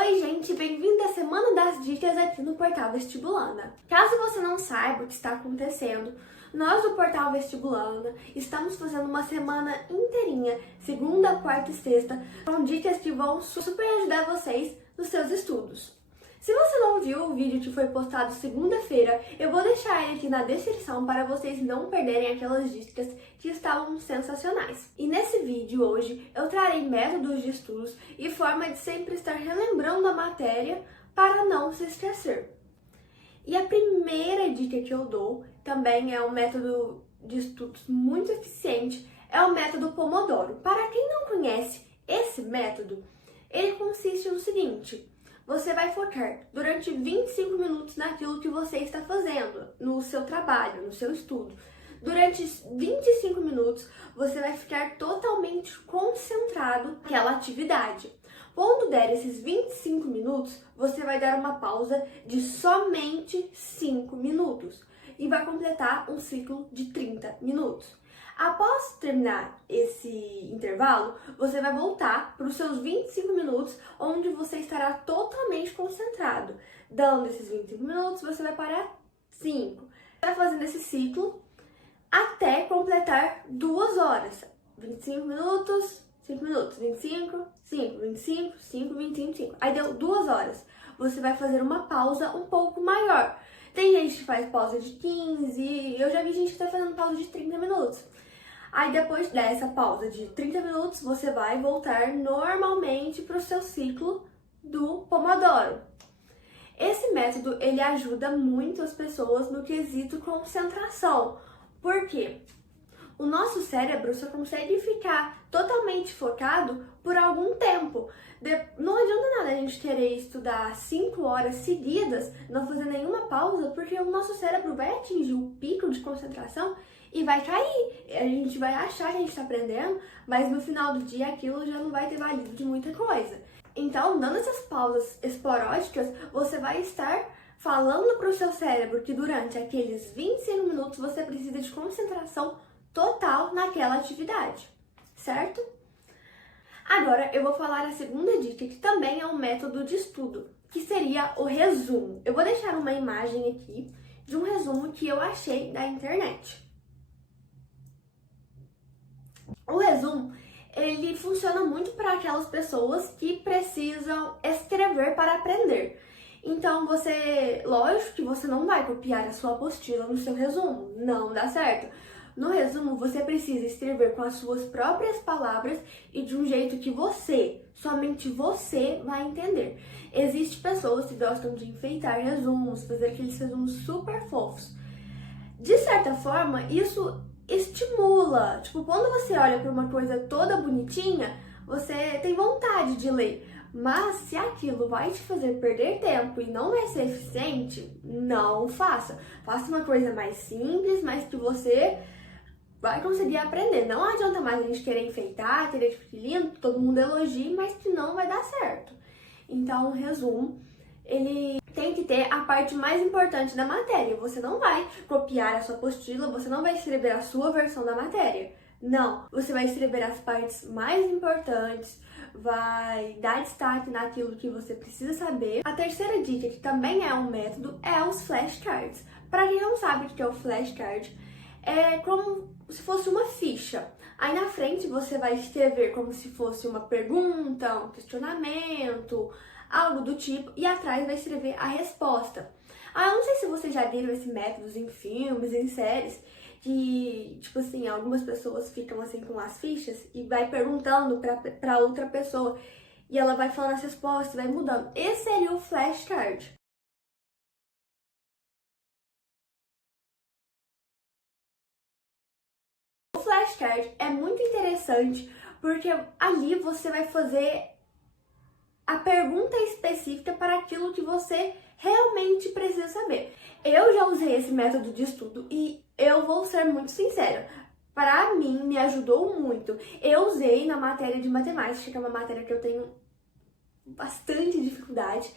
Oi gente, bem-vindo à Semana das Dicas aqui no Portal Vestibulanda. Caso você não saiba o que está acontecendo, nós do Portal Vestibulanda estamos fazendo uma semana inteirinha, segunda, quarta e sexta, com dicas que vão super ajudar vocês nos seus estudos. Se você não viu o vídeo que foi postado segunda-feira, eu vou deixar ele aqui na descrição para vocês não perderem aquelas dicas que estavam sensacionais. E nesse vídeo hoje eu trarei métodos de estudos e forma de sempre estar relembrando a matéria para não se esquecer. E a primeira dica que eu dou também é um método de estudos muito eficiente, é o método Pomodoro. Para quem não conhece esse método, ele consiste no seguinte: você vai focar durante 25 minutos naquilo que você está fazendo, no seu trabalho, no seu estudo. Durante 25 minutos, você vai ficar totalmente concentrado naquela atividade. Quando der esses 25 minutos, você vai dar uma pausa de somente 5 minutos e vai completar um ciclo de 30 minutos. Após terminar esse intervalo, você vai voltar para os seus 25 minutos, onde você estará totalmente concentrado. Dando esses 25 minutos, você vai parar 5. Você vai fazendo esse ciclo até completar 2 horas. 25 minutos, 5 minutos, 25, 5, 25, 5, 25, 5. Aí deu 2 horas. Você vai fazer uma pausa um pouco maior. Tem gente que faz pausa de 15, eu já vi gente que está fazendo pausa de 30 minutos. Aí depois dessa pausa de 30 minutos, você vai voltar normalmente para o seu ciclo do Pomodoro. Esse método, ele ajuda muito as pessoas no quesito concentração. Por quê? O nosso cérebro só consegue ficar totalmente focado por algum tempo. Não adianta nada a gente querer estudar 5 horas seguidas, não fazer nenhuma pausa, porque o nosso cérebro vai atingir o pico de concentração e vai cair. A gente vai achar que a gente está aprendendo, mas no final do dia aquilo já não vai ter valido de muita coisa. Então, dando essas pausas esporádicas, você vai estar falando para o seu cérebro que durante aqueles 25 minutos você precisa de concentração total naquela atividade, certo? Agora eu vou falar a segunda dica, que também é um método de estudo, que seria o resumo. Eu vou deixar uma imagem aqui de um resumo que eu achei da internet. O resumo, ele funciona muito para aquelas pessoas que precisam escrever para aprender. Então lógico que você não vai copiar a sua apostila no seu resumo, não dá certo. No resumo, você precisa escrever com as suas próprias palavras e de um jeito que somente você vai entender. Existem pessoas que gostam de enfeitar resumos, fazer aqueles resumos super fofos. De certa forma, isso estimula. Tipo, quando você olha para uma coisa toda bonitinha, você tem vontade de ler. Mas se aquilo vai te fazer perder tempo e não vai ser eficiente, não faça. Faça uma coisa mais simples, mas que você vai conseguir aprender. Não adianta mais a gente querer enfeitar, querer que fique lindo, que todo mundo elogie, mas que não vai dar certo. Então, o resumo, ele tem que ter a parte mais importante da matéria. Você não vai copiar a sua apostila, você não vai escrever a sua versão da matéria. Não, você vai escrever as partes mais importantes, vai dar destaque naquilo que você precisa saber. A terceira dica, que também é um método, é os flashcards. Para quem não sabe o que é o flashcard, é como se fosse uma ficha. Aí na frente você vai escrever como se fosse uma pergunta, um questionamento, algo do tipo, e atrás vai escrever a resposta. Eu não sei se vocês já viram esse método em filmes, em séries, que, tipo assim, algumas pessoas ficam assim com as fichas e vai perguntando pra outra pessoa, e ela vai falando as respostas, vai mudando. Esse seria o flashcard. O flashcard é muito interessante porque ali você vai fazer a pergunta específica para aquilo que você realmente precisa saber. Eu já usei esse método de estudo e eu vou ser muito sincera. Para mim, me ajudou muito. Eu usei na matéria de matemática, que é uma matéria que eu tenho bastante dificuldade,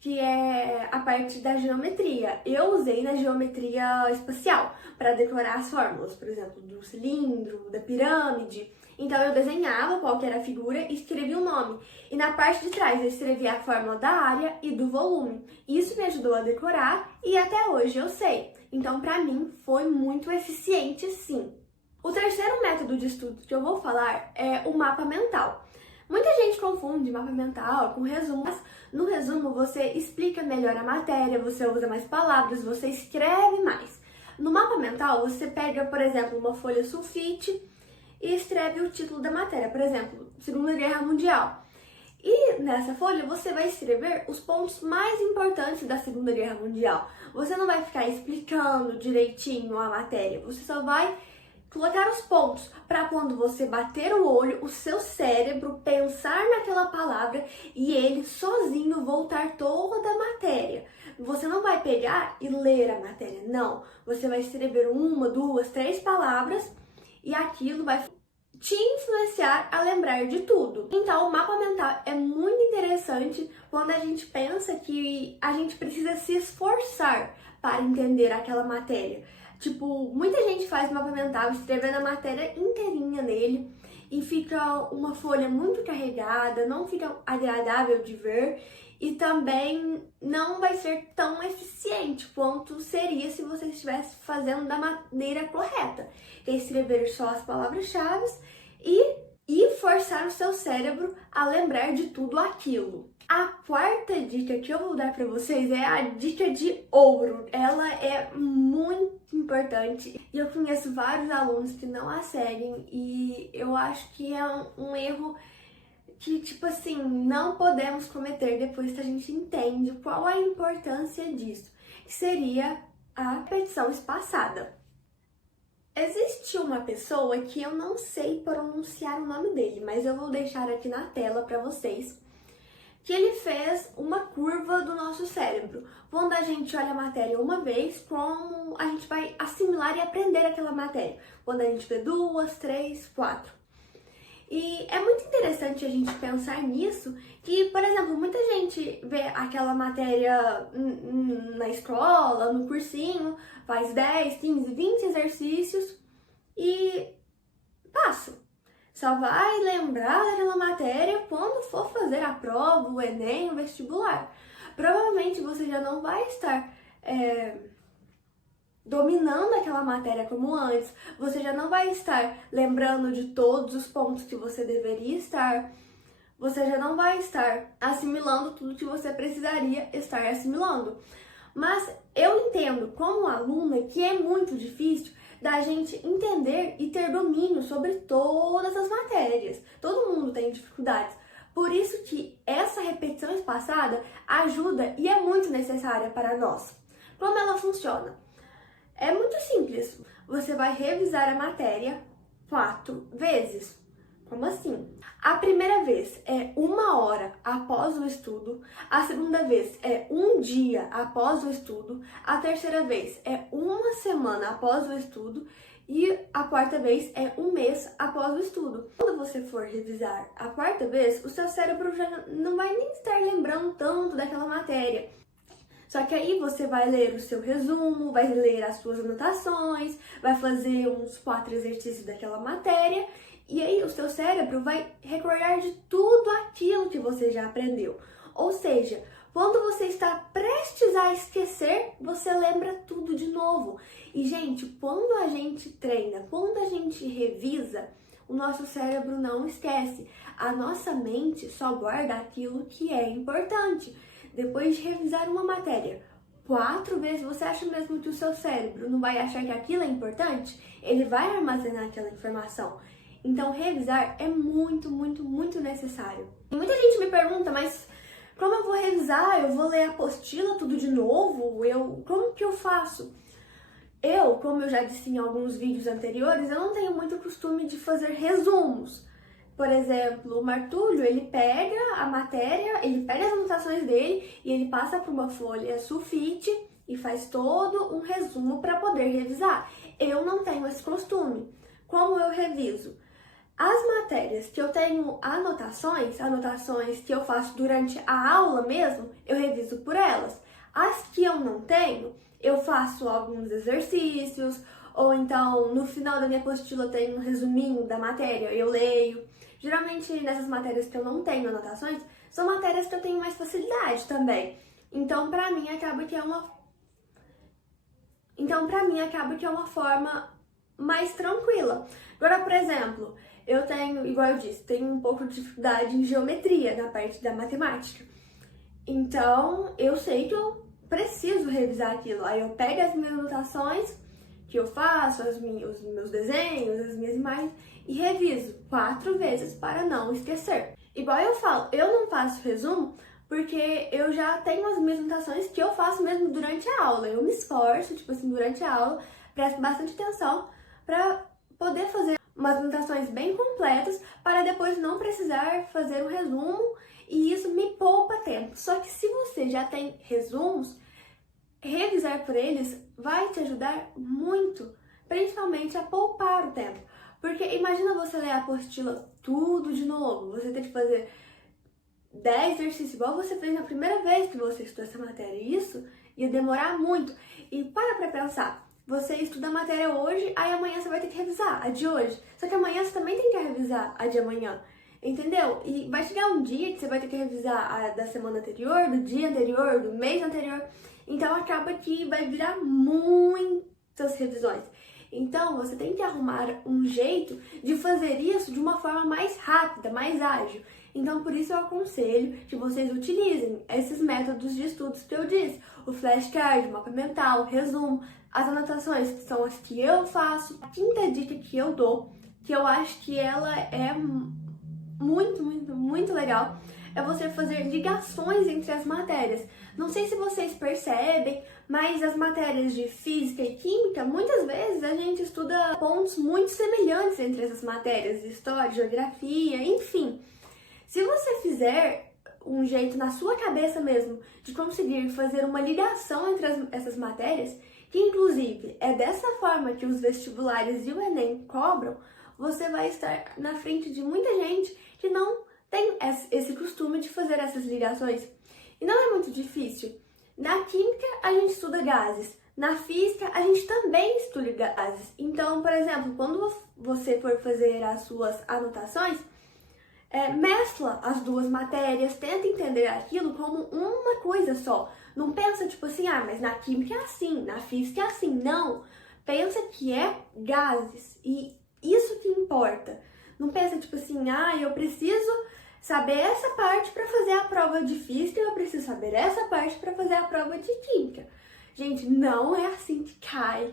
que é a parte da geometria. Eu usei na geometria espacial para decorar as fórmulas, por exemplo, do cilindro, da pirâmide. Então eu desenhava qual que era a figura e escrevia o nome. E na parte de trás eu escrevia a fórmula da área e do volume. Isso me ajudou a decorar e até hoje eu sei. Então para mim foi muito eficiente sim. O terceiro método de estudo que eu vou falar é o mapa mental. Muita gente confunde mapa mental com resumo, mas no resumo você explica melhor a matéria, você usa mais palavras, você escreve mais. No mapa mental você pega, por exemplo, uma folha sulfite e escreve o título da matéria, por exemplo, Segunda Guerra Mundial. E nessa folha você vai escrever os pontos mais importantes da Segunda Guerra Mundial. Você não vai ficar explicando direitinho a matéria, você só vai colocar os pontos para quando você bater o olho, o seu cérebro pensar naquela palavra e ele sozinho voltar toda a matéria. Você não vai pegar e ler a matéria, não. Você vai escrever uma, duas, três palavras e aquilo vai te influenciar a lembrar de tudo. Então, o mapa mental é muito interessante quando a gente pensa que a gente precisa se esforçar para entender aquela matéria. Tipo, muita gente faz mapa mental escrevendo a matéria inteirinha nele e fica uma folha muito carregada, não fica agradável de ver e também não vai ser tão eficiente quanto seria se você estivesse fazendo da maneira correta, que é escrever só as palavras-chave e forçar o seu cérebro a lembrar de tudo aquilo. A quarta dica que eu vou dar para vocês é a dica de ouro. Ela é muito importante e eu conheço vários alunos que não a seguem e eu acho que é um erro que, tipo assim, não podemos cometer depois que a gente entende qual a importância disso, que seria a repetição espaçada. Existe uma pessoa que eu não sei pronunciar o nome dele, mas eu vou deixar aqui na tela para vocês, que ele fez uma curva do nosso cérebro. Quando a gente olha a matéria uma vez, como a gente vai assimilar e aprender aquela matéria. Quando a gente vê duas, três, quatro. E é muito interessante a gente pensar nisso, que, por exemplo, muita gente vê aquela matéria na escola, no cursinho, faz 10, 15, 20 exercícios e passa. Só vai lembrar daquela matéria quando for fazer a prova, o Enem, o vestibular. Provavelmente você já não vai estar dominando aquela matéria como antes, você já não vai estar lembrando de todos os pontos que você deveria estar, você já não vai estar assimilando tudo que você precisaria estar assimilando. Mas eu entendo como aluna que é muito difícil da gente entender e ter domínio sobre todas as matérias. Todo mundo tem dificuldades. Por isso que essa repetição espaçada ajuda e é muito necessária para nós. Como ela funciona? É muito simples. Você vai revisar a matéria 4 vezes. Como assim? A primeira vez é 1 hora após o estudo, a segunda vez é 1 dia após o estudo, a terceira vez é 1 semana após o estudo e a quarta vez é 1 mês após o estudo. Quando você for revisar a quarta vez, o seu cérebro já não vai nem estar lembrando tanto daquela matéria. Só que aí você vai ler o seu resumo, vai ler as suas anotações, vai fazer uns 4 exercícios daquela matéria e aí o seu cérebro vai recordar de tudo aquilo que você já aprendeu. Ou seja, quando você está prestes a esquecer, você lembra tudo de novo. E, gente, quando a gente treina, quando a gente revisa, o nosso cérebro não esquece. A nossa mente só guarda aquilo que é importante. Depois de revisar uma matéria 4 vezes, você acha mesmo que o seu cérebro não vai achar que aquilo é importante? Ele vai armazenar aquela informação. Então, revisar é muito, muito, muito necessário. E muita gente me pergunta, mas como eu vou revisar? Eu vou ler a apostila tudo de novo? Como que eu faço? Como eu já disse em alguns vídeos anteriores, eu não tenho muito costume de fazer resumos. Por exemplo, o Martúlio, ele pega a matéria, ele pega as anotações dele e ele passa para uma folha sulfite e faz todo um resumo para poder revisar. Eu não tenho esse costume. Como eu reviso? As matérias que eu tenho anotações que eu faço durante a aula mesmo, eu reviso por elas. As que eu não tenho, eu faço alguns exercícios ou então no final da minha apostila tem um resuminho da matéria, eu leio. Geralmente nessas matérias que eu não tenho anotações, são matérias que eu tenho mais facilidade também. Então pra mim acaba que é uma forma mais tranquila. Agora, por exemplo, eu tenho, igual eu disse, tenho um pouco de dificuldade em geometria na parte da matemática. Então, eu sei que eu preciso revisar aquilo. Aí eu pego as minhas anotações que eu faço, os meus desenhos, as minhas imagens e reviso 4 vezes para não esquecer. Igual eu falo, eu não faço resumo porque eu já tenho as minhas anotações que eu faço mesmo durante a aula. Eu me esforço, tipo assim, durante a aula, presto bastante atenção para poder fazer umas anotações bem completas para depois não precisar fazer um resumo e isso me poupa tempo. Só que se você já tem resumos, revisar por eles vai te ajudar muito, principalmente a poupar o tempo. Porque imagina você ler a apostila tudo de novo, você tem que fazer 10 exercícios igual você fez na primeira vez que você estudou essa matéria. Isso ia demorar muito. E para pensar, você estuda a matéria hoje, aí amanhã você vai ter que revisar a de hoje. Só que amanhã você também tem que revisar a de amanhã. Entendeu? E vai chegar um dia que você vai ter que revisar a da semana anterior, do dia anterior, do mês anterior. Então acaba que vai virar muitas revisões. Então você tem que arrumar um jeito de fazer isso de uma forma mais rápida, mais ágil. Então por isso eu aconselho que vocês utilizem esses métodos de estudos que eu disse. O flashcard, o mapa mental, o resumo, as anotações que são as que eu faço. A quinta dica que eu dou, que eu acho que ela é muito legal, é você fazer ligações entre as matérias. Não sei se vocês percebem, mas as matérias de física e química, muitas vezes a gente estuda pontos muito semelhantes entre essas matérias, história, geografia, enfim. Se você fizer um jeito na sua cabeça mesmo de conseguir fazer uma ligação entre essas matérias, que inclusive é dessa forma que os vestibulares e o Enem cobram, você vai estar na frente de muita gente que não tem esse costume de fazer essas ligações. E não é muito difícil. Na química, a gente estuda gases. Na física, a gente também estuda gases. Então, por exemplo, quando você for fazer as suas anotações, mescla as duas matérias, tenta entender aquilo como uma coisa só. Não pensa tipo assim, mas na química é assim, na física é assim. Não. Pensa que é gases. E isso que importa. Não pensa tipo assim, eu preciso saber essa parte para fazer a prova de física e eu preciso saber essa parte para fazer a prova de química. Gente, não é assim que cai.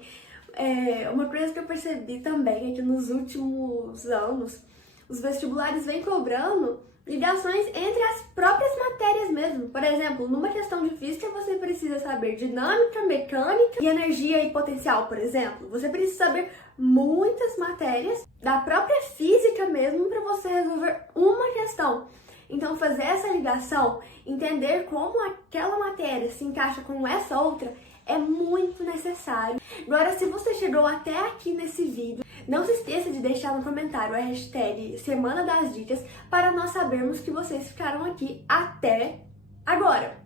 Uma coisa que eu percebi também é que nos últimos anos, os vestibulares vêm cobrando ligações entre as próprias matérias mesmo. Por exemplo, numa questão de física, você precisa saber dinâmica, mecânica e energia e potencial, por exemplo. Você precisa saber muitas matérias da própria física mesmo para você resolver uma questão. Então, fazer essa ligação, entender como aquela matéria se encaixa com essa outra, é muito necessário. Agora, se você chegou até aqui nesse vídeo, não se esqueça de deixar no comentário a hashtag Semana das Dicas para nós sabermos que vocês ficaram aqui até agora.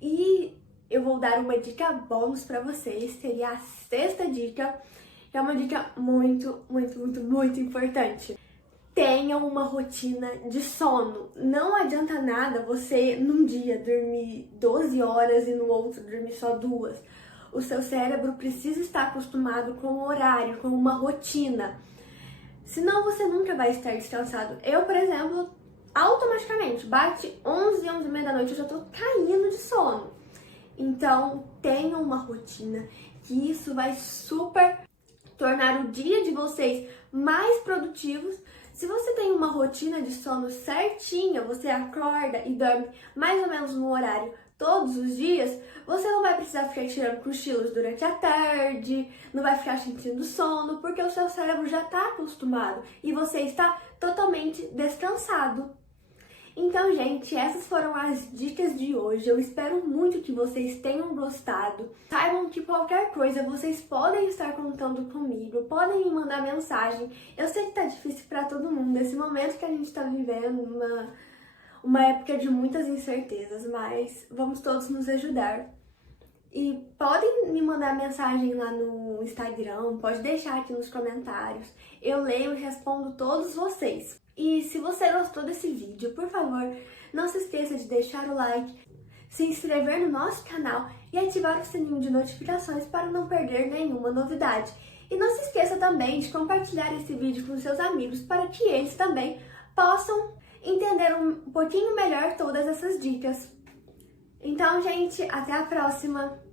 E eu vou dar uma dica bônus para vocês, seria a sexta dica, que é uma dica muito importante. Tenham uma rotina de sono. Não adianta nada você, num dia, dormir 12 horas e no outro dormir só 2. O seu cérebro precisa estar acostumado com o horário, com uma rotina. Senão você nunca vai estar descansado. Eu, por exemplo, automaticamente, bate 11, 11h30 da noite, eu já tô caindo de sono. Então, tenham uma rotina, que isso vai super tornar o dia de vocês mais produtivos. Se você tem uma rotina de sono certinha, você acorda e dorme mais ou menos no horário todos os dias, você não vai precisar ficar tirando cochilos durante a tarde, não vai ficar sentindo sono, porque o seu cérebro já está acostumado e você está totalmente descansado. Então, gente, essas foram as dicas de hoje. Eu espero muito que vocês tenham gostado. Saibam que qualquer coisa vocês podem estar contando comigo, podem me mandar mensagem. Eu sei que tá difícil para todo mundo, esse momento que a gente tá vivendo, uma época de muitas incertezas, mas vamos todos nos ajudar. E podem me mandar mensagem lá no Instagram, pode deixar aqui nos comentários. Eu leio e respondo todos vocês. E se você gostou desse vídeo, por favor, não se esqueça de deixar o like, se inscrever no nosso canal e ativar o sininho de notificações para não perder nenhuma novidade. E não se esqueça também de compartilhar esse vídeo com seus amigos para que eles também possam entender um pouquinho melhor todas essas dicas. Então, gente, até a próxima!